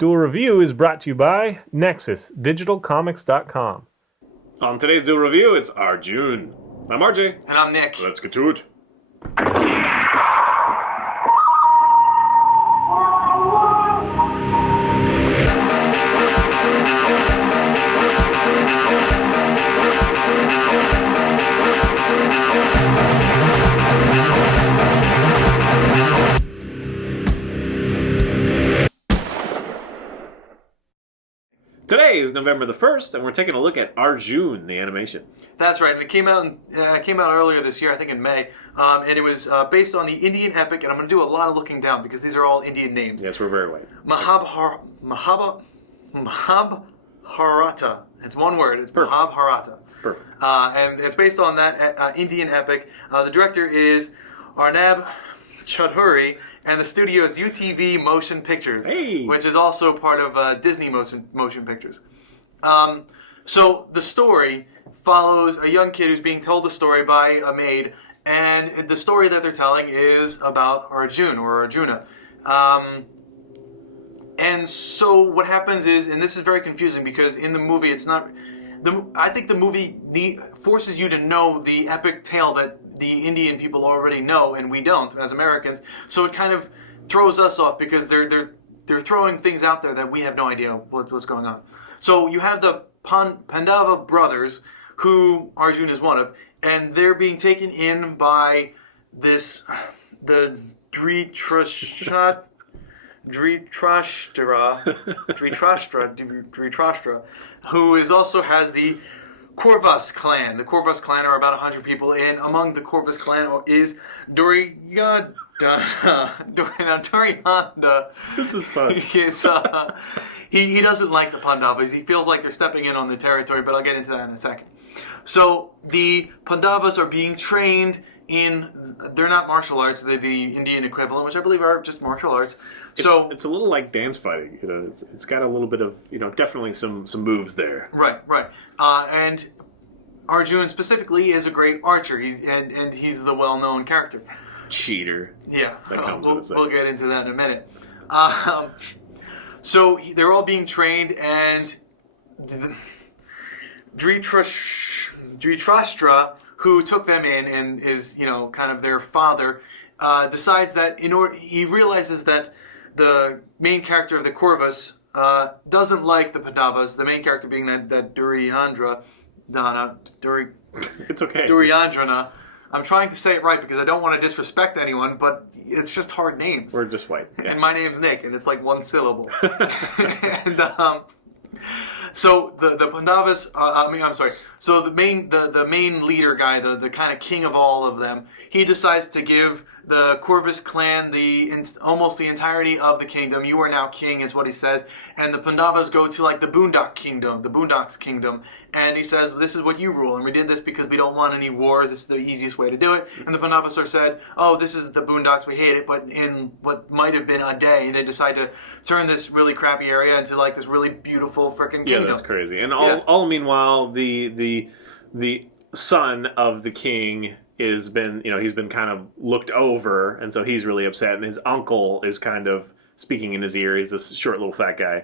Duel Review is brought to you by NexusDigitalComics.com. On today's Duel Review, it's Arjun. I'm RJ. And I'm Nick. Let's get to it. Today is November the 1st, and we're taking a look at Arjun, the animation. That's right, and it came out earlier this year, I think in May, and it was based on the Indian epic, and I'm going to do a lot of looking down because these are all Indian names. Yes, we're very white. Mahabharata. It's one word. It's Perfect. Mahabharata. Perfect. And it's based on that Indian epic. The director is Arnab Chaudhuri, and the studio is UTV Motion Pictures, which is also part of Disney Motion Pictures. So the story follows a young kid who's being told the story by a maid, and the story that they're telling is about Arjun or Arjuna. And so what happens is, and this is very confusing because in the movie it's not... I think the movie forces you to know the epic tale that the Indian people already know, and we don't as Americans. So it kind of throws us off because they're throwing things out there that we have no idea what's going on. So you have the Pandava brothers, who Arjun is one of, and they're being taken in by the Dhritarashtra, who also has the Kaurvas clan. The Kaurvas clan are about 100 people, and among the Kaurvas clan is Duryodhana. This is fun. He doesn't like the Pandavas. He feels like they're stepping in on the territory, but I'll get into that in a second. So the Pandavas are being trained they're not martial arts, they're the Indian equivalent, which I believe are just martial arts. It's a little like dance fighting, it's got a little bit of, definitely some moves there. Right. And Arjun specifically is a great archer, and he's the well-known character. Cheater. Yeah, that comes we'll get into that in a minute. So they're all being trained, and Dhritarashtra, who took them in and is, kind of their father, decides that he realizes that the main character of the Kaurvas doesn't like the Pandavas, the main character being that It's okay. Duryandrana. I'm trying to say it right because I don't want to disrespect anyone, but it's just hard names. We're just white. Yeah. And my name's Nick, and it's like one syllable. And so the Pandavas, So the main leader guy, the kind of king of all of them, he decides to give the Kaurvas clan almost the entirety of the kingdom. You are now king, is what he says. And the Pandavas go to like the Boondocks kingdom, and he says, this is what you rule, and we did this because we don't want any war. This is the easiest way to do it. And the Pandavas are said, oh, this is the Boondocks, we hate it, but in what might have been a day, they decide to turn this really crappy area into like this really beautiful freaking kingdom. Yeah, that's crazy. And all meanwhile, the son of the king he's been kind of looked over, and so he's really upset, and his uncle is kind of speaking in his ear. He's this short little fat guy.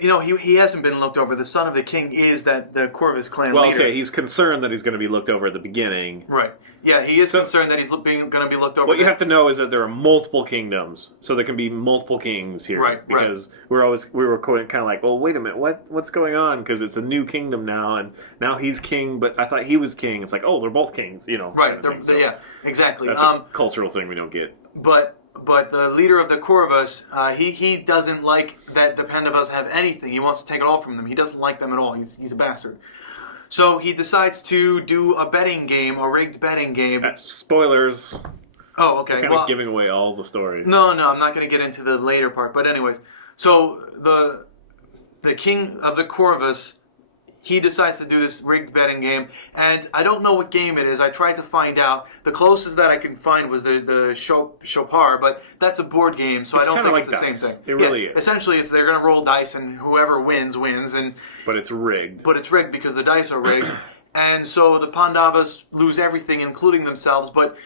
He hasn't been looked over. The son of the king is the Kaurvas clan leader. Okay, he's concerned that he's going to be looked over at the beginning. Right. Yeah, he is concerned that he's going to be looked over. What you have to know is that there are multiple kingdoms, so there can be multiple kings here. Right. Because we were kind of like, well, wait a minute, what's going on? Because it's a new kingdom now, and now he's king, but I thought he was king. It's like, oh, they're both kings, Right. Yeah. Exactly. That's a cultural thing we don't get. But the leader of the Kaurvas, he doesn't like that the Pandavas have anything. He wants to take it all from them. He doesn't like them at all. He's a bastard. So he decides to do a rigged betting game. Spoilers. Oh, okay. Kind of giving away all the story. No, I'm not going to get into the later part. But anyways, so the king of the Kaurvas, he decides to do this rigged betting game, and I don't know what game it is. I tried to find out. The closest that I can find was the Chopar, but that's a board game, so I don't think it's the same thing. It really is. Essentially, they're going to roll dice, and whoever wins. But it's rigged. But it's rigged because the dice are rigged, and so the Pandavas lose everything, including themselves. But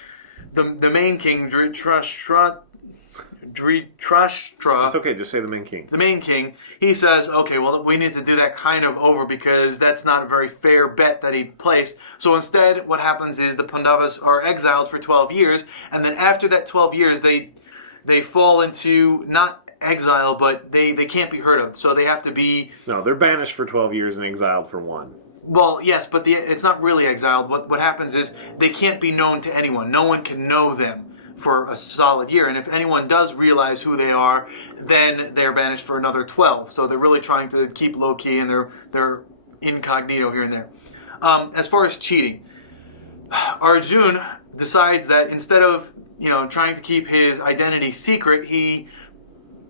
the main king, Dhritarashtra, It's okay. Just say the main king. the main king, he says, okay, well, we need to do that kind of over because that's not a very fair bet that he placed. So instead, what happens is the Pandavas are exiled for 12 years, and then after that 12 years, they fall into not exile, but they can't be heard of. So they have to be... No, they're banished for 12 years and exiled for 1. Well, yes, but it's not really exiled. What happens is they can't be known to anyone. No one can know them for a solid year. And if anyone does realize who they are, then they're banished for another 12. So they're really trying to keep low-key, and they're incognito here and there. As far as cheating, Arjun decides that instead of trying to keep his identity secret, he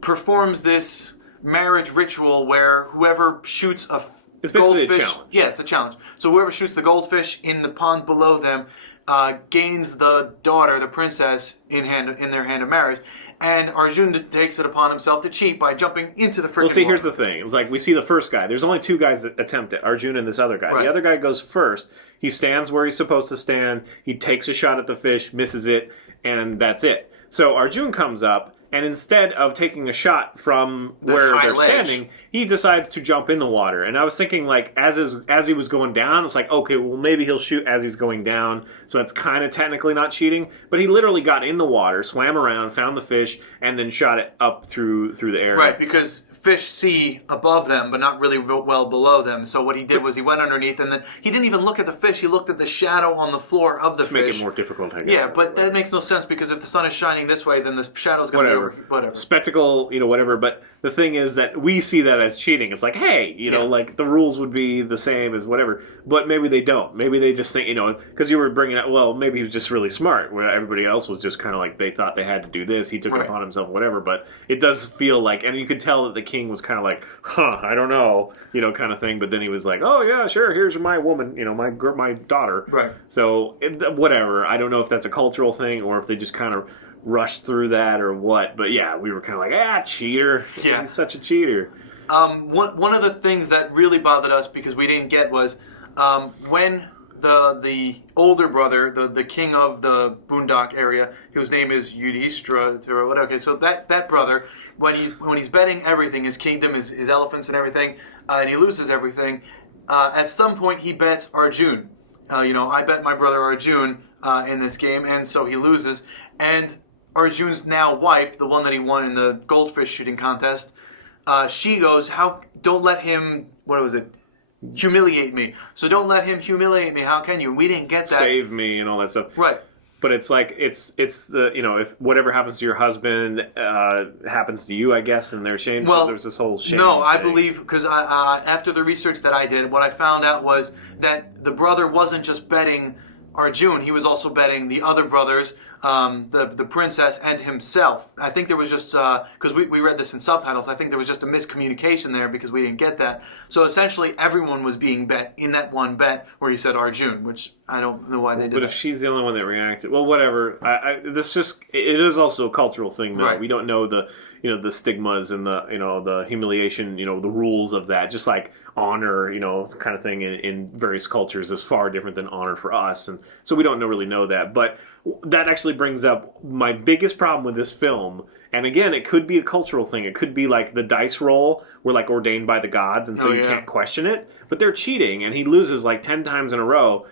performs this marriage ritual where whoever shoots a It's basically goldfish, a challenge. Yeah, it's a challenge. So whoever shoots the goldfish in the pond below them gains the daughter, the princess, in their hand of marriage. And Arjun takes it upon himself to cheat by jumping into the freaking Well, see, water. here's the thing. It was like we see the first guy. There's only 2 guys that attempt it, Arjun and this other guy. Right. The other guy goes first. He stands where he's supposed to stand. He takes a shot at the fish, misses it, and that's it. So Arjun comes up, and instead of taking a shot from where they're standing, he decides to jump in the water. And I was thinking, like, as he was going down, it's like, okay, well, maybe he'll shoot as he's going down, so that's kind of technically not cheating. But he literally got in the water, swam around, found the fish, and then shot it up through the air. Right, because fish see above them, but not really well below them. So what he did was he went underneath, and then he didn't even look at the fish. He looked at the shadow on the floor of the fish. To make it more difficult, I guess. Yeah, but that makes no sense because if the sun is shining this way, then the shadow's going to be whatever. Spectacle, whatever. But the thing is that we see that as cheating. It's like, hey, like the rules would be the same as whatever. But maybe they don't. Maybe they just think, because you were bringing up, well, maybe he was just really smart, where everybody else was just kind of like they thought they had to do this. He took it upon himself, whatever. But it does feel like, and you could tell that the king was kind of like, I don't know, kind of thing. But then he was like, oh yeah, sure, here's my woman, my daughter. Right. So whatever. I don't know if that's a cultural thing or if they just kind of rushed through that or what. But yeah, we were kind of like, cheater. Yeah. He's such a cheater. One of the things that really bothered us because we didn't get was when the older brother, the king of the Boondock area, whose name is Yudhishthira or whatever. Okay, so that brother, when he's betting everything, his kingdom, his elephants and everything, and he loses everything. At some point, he bets Arjun. I bet my brother Arjun in this game, and so he loses. And Arjun's now wife, the one that he won in the goldfish shooting contest, she goes, don't let him, humiliate me. So don't let him humiliate me. How can you? We didn't get that. Save me and all that stuff. Right. But it's like, it's the, if whatever happens to your husband happens to you, I guess, and they're shamed. Well, so there's this whole shame. No, I thing. believe, because after the research that I did, what I found out was that the brother wasn't just betting Arjun, he was also betting the other brothers, the princess and himself. I think there was just, because we read this in subtitles, I think there was just a miscommunication there because we didn't get that. So essentially everyone was being bet in that one bet where he said Arjun, which I don't know why they did But that. if she's the only one that reacted, well, whatever. It is also a cultural thing, though. Right. We don't know the stigmas and the humiliation, the rules of that. Just like honor, kind of thing in various cultures is far different than honor for us, and so we don't really know that. But that actually brings up my biggest problem with this film. And again, it could be a cultural thing. It could be like the dice roll were like ordained by the gods, and so you can't question it. But they're cheating, and he loses like 10 times in a row.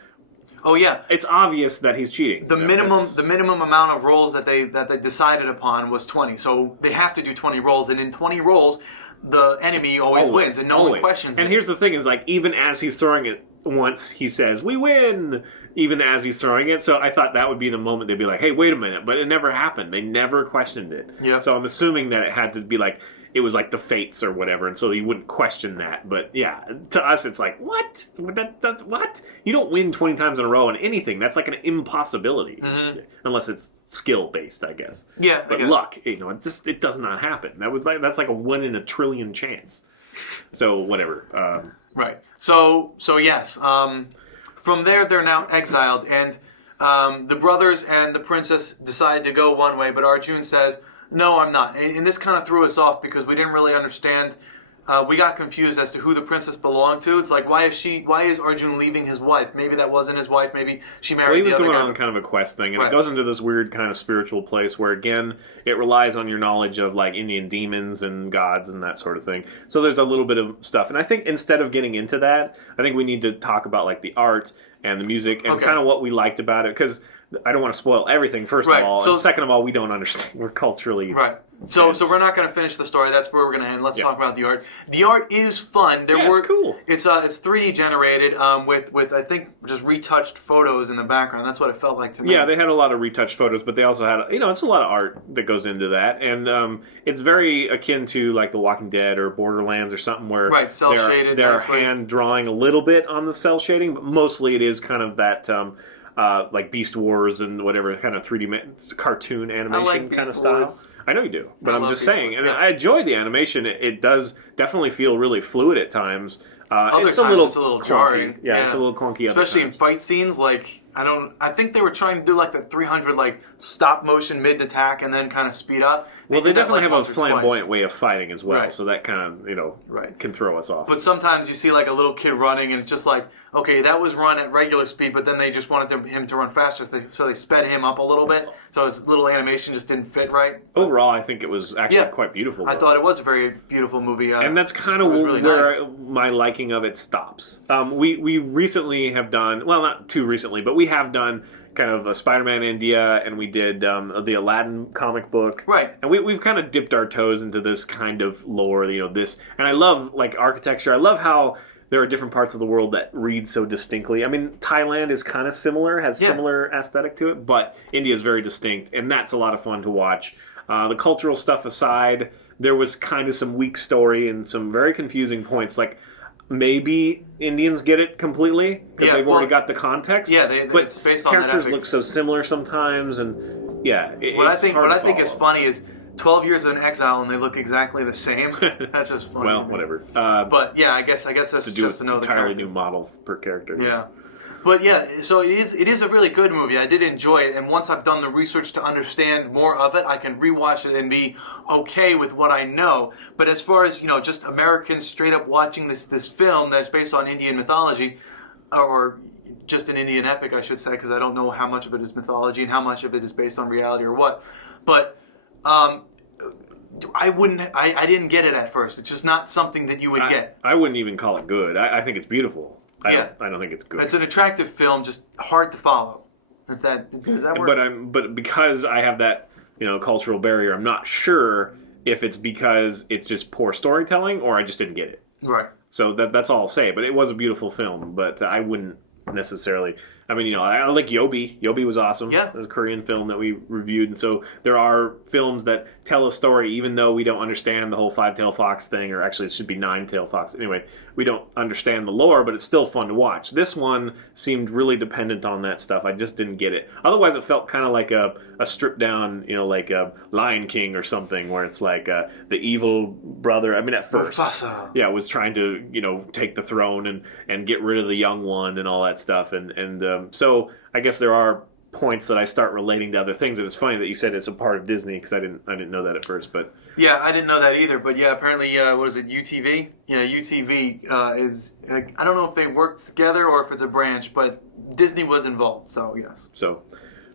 Oh yeah, it's obvious that he's cheating. The minimum amount of rolls that they decided upon was 20. So they have to do 20 rolls, and in 20 rolls, the enemy always wins, and no one questions it. And here's the thing: is like even as he's throwing it once, he says, "We win." Even as he's throwing it, so I thought that would be the moment they'd be like, "Hey, wait a minute!" But it never happened. They never questioned it. Yeah. So I'm assuming that it had to be like it was like the fates or whatever, and so you wouldn't question that. But yeah, to us, it's like what? That's what? You don't win 20 times in a row in anything. That's like an impossibility, unless it's skill based, I guess. Yeah. But luck, it does not happen. That's like a 1 in a trillion chance. So whatever. Right. So yes. From there, they're now exiled, and the brothers and the princess decide to go one way, but Arjun says, "No, I'm not." And this kind of threw us off because we didn't really understand we got confused as to who the princess belonged to. It's like, why is Arjun leaving his wife? Maybe that wasn't his wife. Maybe she married Well, he was the other going guy. on kind of a quest thing, and Right. it goes into this weird kind of spiritual place where, again, it relies on your knowledge of like Indian demons and gods and that sort of thing. So there's a little bit of stuff, and I think instead of getting into that, I think we need to talk about like the art and the music and Okay. kind of what we liked about it, because I don't want to spoil everything, first Right, of all, so- and second of all, we don't understand. We're culturally... Right. So dense. we're not going to finish the story. That's where we're going to end. Let's Yeah. talk about the art. The art is fun. It's cool. It's 3D generated with I think just retouched photos in the background. That's what it felt like to me. Yeah, they had a lot of retouched photos, but they also had, it's a lot of art that goes into that, and it's very akin to like The Walking Dead or Borderlands or something where Right, cel shaded. they're mostly. hand drawing a little bit on the cell shading, but mostly it is kind of that like Beast Wars and whatever kind of 3D cartoon animation Beast kind of style. Wars. I know you do, but I I'm love just Beast saying, Wars, and yeah. I enjoy the animation. It does definitely feel really fluid at times. Other it's times a little it's a little clunky. jarring. Yeah, it's a little clunky. Especially other in times. fight scenes. Like I think they were trying to do like the 300 like stop motion mid attack and then kind of speed up. Well, they did that, definitely like, have a once or twice. flamboyant way of fighting as well, Right. so that kind of Right. can throw us off. But sometimes you see like a little kid running, and it's just like, okay, that was run at regular speed, but then they just wanted him to run faster, so they sped him up a little bit. So his little animation just didn't fit right. Overall, I think it was actually Yeah. quite beautiful. I though. thought it was a very beautiful movie. And that's kind it of was really where nice. my liking of it stops. We recently have done, well, not too recently, but we have done kind of a Spider-Man India, and we did the Aladdin comic book. Right. And we've kind of dipped our toes into this kind of lore, this. And I love, like, architecture. I love how there are different parts of the world that read so distinctly. I mean, Thailand is kind of similar, has similar aesthetic to it, but India is very distinct, and that's a lot of fun to watch. The cultural stuff aside, there was kind of some weak story and some very confusing points, like maybe Indians get it completely because they've already got the context. Yeah, but it's based on that characters epic. look so similar sometimes, and What I think is funny is 12 years in exile and they look exactly the same. That's just funny. Well, whatever. But yeah, I guess that's to do just an another entirely new model per character. Yeah. But yeah, so it is a really good movie. I did enjoy it, and once I've done the research to understand more of it, I can rewatch it and be okay with what I know. But as far as just Americans straight up watching this film that's based on Indian mythology, or just an Indian epic, I should say, because I don't know how much of it is mythology and how much of it is based on reality or what. But I didn't get it at first. It's just not something that you would get. I wouldn't even call it good. I think it's beautiful. I Yeah. don't think it's good. It's an attractive film, just hard to follow. Does that work? But because I have that cultural barrier, I'm not sure if it's because it's just poor storytelling or I just didn't get it. Right. So that's all I'll say. But it was a beautiful film. But I wouldn't necessarily. I mean, I like Yobi. Yobi was awesome. Yeah. It was a Korean film that we reviewed. And so there are films that tell a story, even though we don't understand the whole five-tailed fox thing, or actually it should be nine-tailed fox. Anyway, we don't understand the lore, but it's still fun to watch. This one seemed really dependent on that stuff. I just didn't get it. Otherwise, it felt kind of like a stripped-down, like a Lion King or something, where it's like the evil brother. I mean, at first, Mufasa. was trying to, take the throne and get rid of the young one and all that stuff. And so I guess there are points that I start relating to other things. And it's funny that you said it's a part of Disney, because I didn't know that at first. But Yeah, I didn't know that either. But yeah, apparently, what is it, UTV? Yeah, UTV is, I don't know if they work together or if it's a branch, but Disney was involved, so yes. So,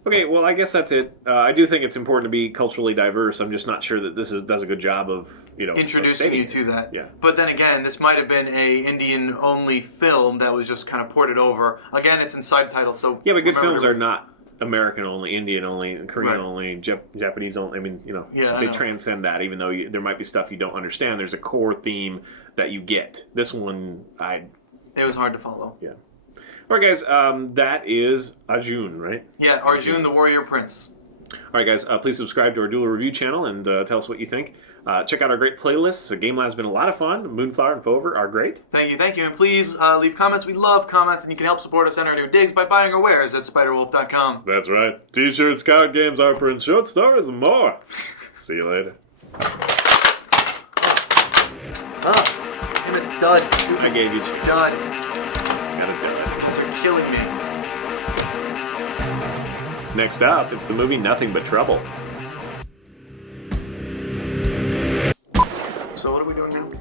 okay, well, I guess that's it. I do think it's important to be culturally diverse. I'm just not sure that this does a good job of, Introducing you to that. Yeah. But then again, this might have been a Indian-only film that was just kind of ported over. Again, it's in subtitles, so... Yeah, but good remember films are not American only, Indian only, Korean Right. only, Japanese only. I mean, Yeah, I they know. transcend that. Even though there might be stuff you don't understand, there's a core theme that you get. This one, It was hard to follow. yeah. All right, guys, that is Arjun, right? Yeah, Arjun the Warrior Prince. All right, guys, please subscribe to our Duel Review channel and tell us what you think. Check out our great playlists. Game Lab's been a lot of fun. Moonflower and Fover are great. Thank you, and please leave comments. We love comments, and you can help support us in our new digs by buying our wares at spiderwolf.com. That's right. T-shirts, card games, art prints, short stories, and more. See you later. Damn it, dud. I gave you Dud. Gotta do You're killing me. it. Next up, it's the movie Nothing But Trouble. So what are we doing now?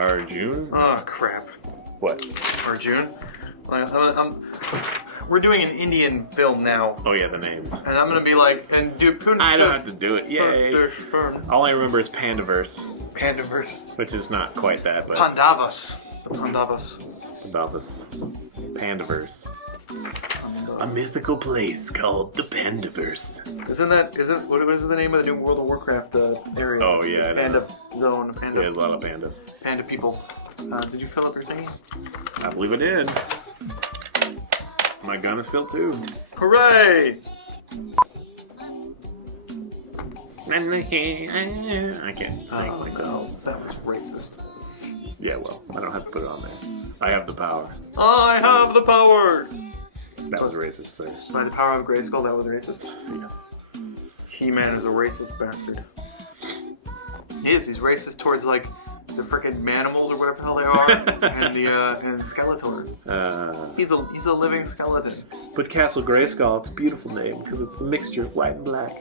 Arjun? Oh, crap. What? Arjun? We're doing an Indian film now. Oh yeah, the names. And I'm gonna be like, and do I don't have to do it. Yay! All I remember is Pandaverse, Pandaverse. which is not quite that, but Pandavas. The Pandavas. Pandaverse. A mythical place called the Pandaverse. What is the name of the new World of Warcraft area? Oh yeah, I know. Panda zone. Panda. There's a lot of pandas. Panda people. Did you fill up your thingy? I believe I did. My gun is filled too. Hooray! I can't sing like that. No, that was racist. Yeah, well, I don't have to put it on there. I have the power. I have the power! That was racist, sir. By the power of Grayskull, that was racist. Yeah. He-Man is a racist bastard. He is. He's racist towards, like, the frickin' manimals or whatever the hell they are, and Skeletor. He's a living skeleton. But Castle Grayskull, it's a beautiful name because it's a mixture of white and black.